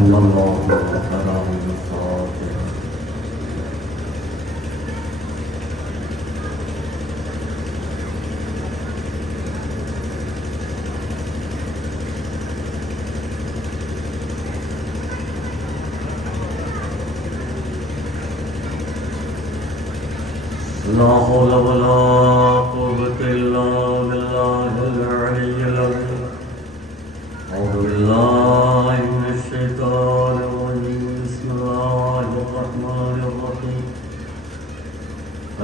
इल्लल्लाह वतराहुल फातिहा। ला हौला वला कुव्वता इल्ला बिल्लाहिल अलिय्यिल अज़ीम। अऊज़ु बिल्लाहि मिनश शैतानिर रजीम। बिस्मिल्लाहिर रहमानिर रहीम।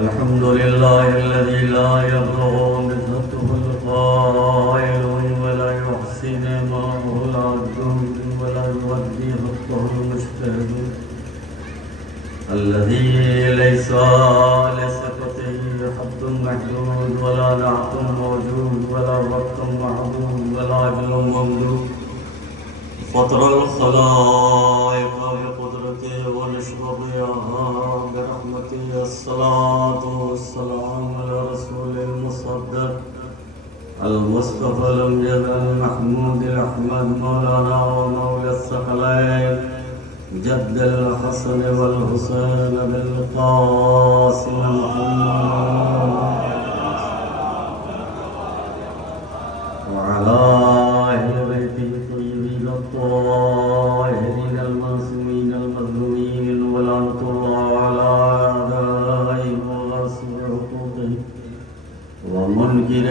अल्हम्दुलिल्लाहिल्लज़ी ला यब्लुगु मिदहुल क़ाइलुन वला युहसिनु माहुल अब्दुन वला युअद्दी हक़्क़हुल मुज्तहिदुन। الذي ليس لصفته حد محدود ولا نعت موجود ولا وقت معدود ولا أجل ممدود. فطر الخلائق بقدرته ونشر ضياءها برحمته. الصلاة والسلام على رسول المصدق المصطفى الأمجد المحمود الأحمد مولانا ومولى الثقلين جد الحسن والحسين بالقاسم محمد وعلى أهل بيته الطيبين الطاهرين المعصومين المظلومين ولعنة الله على أعدائهم وغاصب حقوقهم ومنكر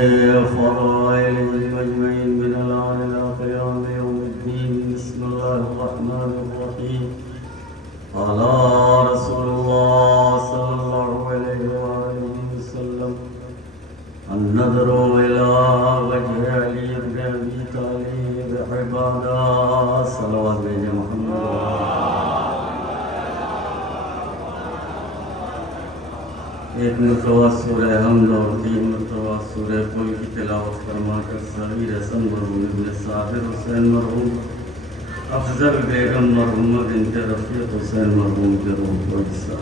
فرائضهم أجمعين من الآن إلى قيام يوم الدين. بسم الله الرحمن الرحيم. قال رسول الله صلى الله عليه وآله وسلم: النظر إلى وجه علي بن أبي طالب عبادة. صلوات على محمد. एक मरतबा सूरह हमद और 3 मरतबा सूरह कुल की तिलावत फरमाकर सगीर हसन मरहूम इब्न साबिर हुसैन मरहूम अफजल बेगम मरहूमा बिन्त रफ़ीक़ हुसैन मरहूम के रूह को हिस्सा।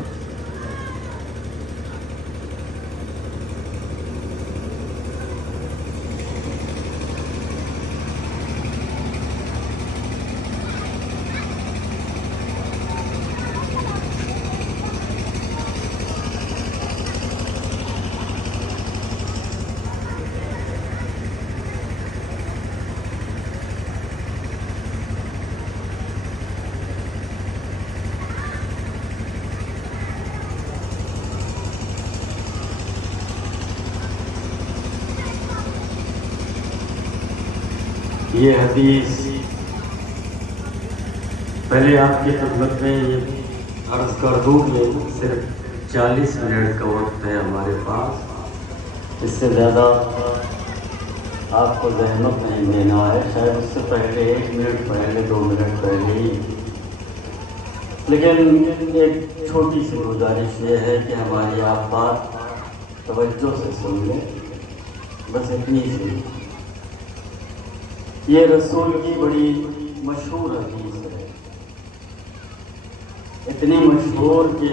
ये हदीस पहले आपकी खिदमत में ये अर्ज़ कर दूँ कि सिर्फ 40 मिनट का वक्त है हमारे पास, इससे ज़्यादा आपको ज़हमत नहीं देना है। शायद उससे पहले 1 मिनट पहले 2 मिनट पहले ही, लेकिन एक छोटी सी गुजारिश ये है कि हमारी आप बात तवज्जो से सुन लें, बस इतनी सी। ये रसूल की बड़ी मशहूर हदीस है, इतनी मशहूर कि